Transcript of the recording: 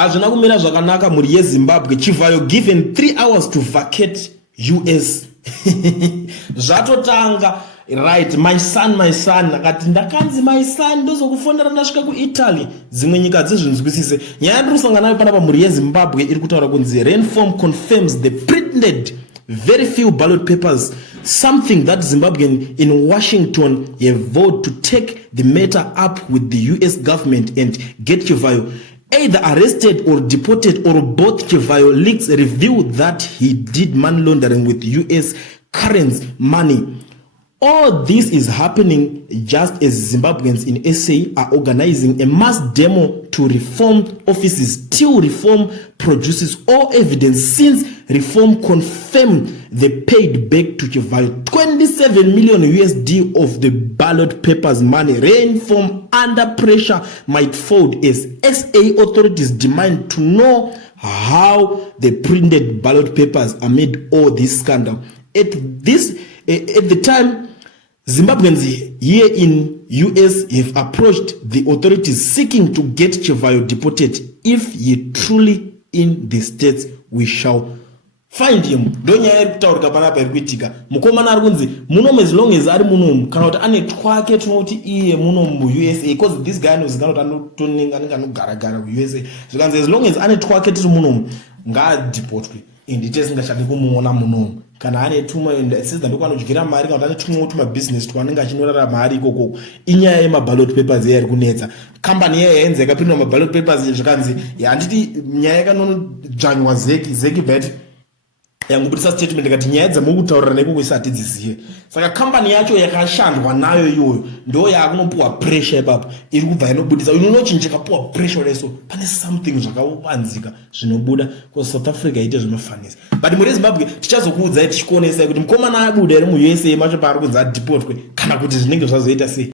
hazvina kumira zvakanaka mhuri yeZimbabwe. Chivhayo given 3 hours to vacate US. Zvatotanga right, my son akati ndakanzi my son ndozokufondera ndasvika kuItaly. Dzimwe nyika dzezvinzwisise. Nyaya yandiri kusangana nayo panapa mhuri yeZimbabwe iri kutaura kunzi Renform confirms the printed very few ballot papers, something that Zimbabweans in Washington have vowed to take the matter up with the US government and get Chivhayo either arrested or deported, or both. Chivhayo leaks reveal that he did money laundering with US currency money. All this is happening just as Zimbabweans in SA are organizing a mass demo to reform offices till reform produces all evidence, since reform confirmed they paid back to Chivhayo 27 million USD of the ballot papers money. Renform under pressure might fold as SA authorities demand to know how the printed ballot papers amid all this scandal. At the time, Zimbabweans here in US have approached the authorities seeking to get Chivhayo deported. If he truly in the States, we shall find him. Donya eri kutaurika panapa iri kuitika. Mukomana ari kunzi munomu as long as ari munomu kana kuti ane twake tunoti iye munomu muUSA, because this guy anozikana kuti anotonenga anogara kuUSA. Zvikanzi as long as ane twake tiri munomu ngaadipotwe ende tisingachadi kumuona munomu. Kana ane tuma sezida ndiko anodyira mari kana ane tumwe tuma business twanenge achinorara mari ikoko. Inyaya yemaballot papers yari kunetsa. Company yayenza yakapindwa maballot papers zvikanzi handiti nyaya yakanodzvanywa zeki bet yangubudisa statement ikati nyaya dzamukutaurira nekoko isati dziziye. Saka company yacho yakashandwa nayo iyoyo ndo yakunopuwa pressure ipapo iri kubva inobudisa. Unochinja kapuwa pressure leso pane something zvakawanzika zvinobuda kwa South Africa ite zvinofanisa. But muri Zimbabwe tichazokuudzai tichikuonesai kuti mukomana abuda iri muUSA macho paari kunzi adiportwe kana kuti zvinenge zvazoita sei.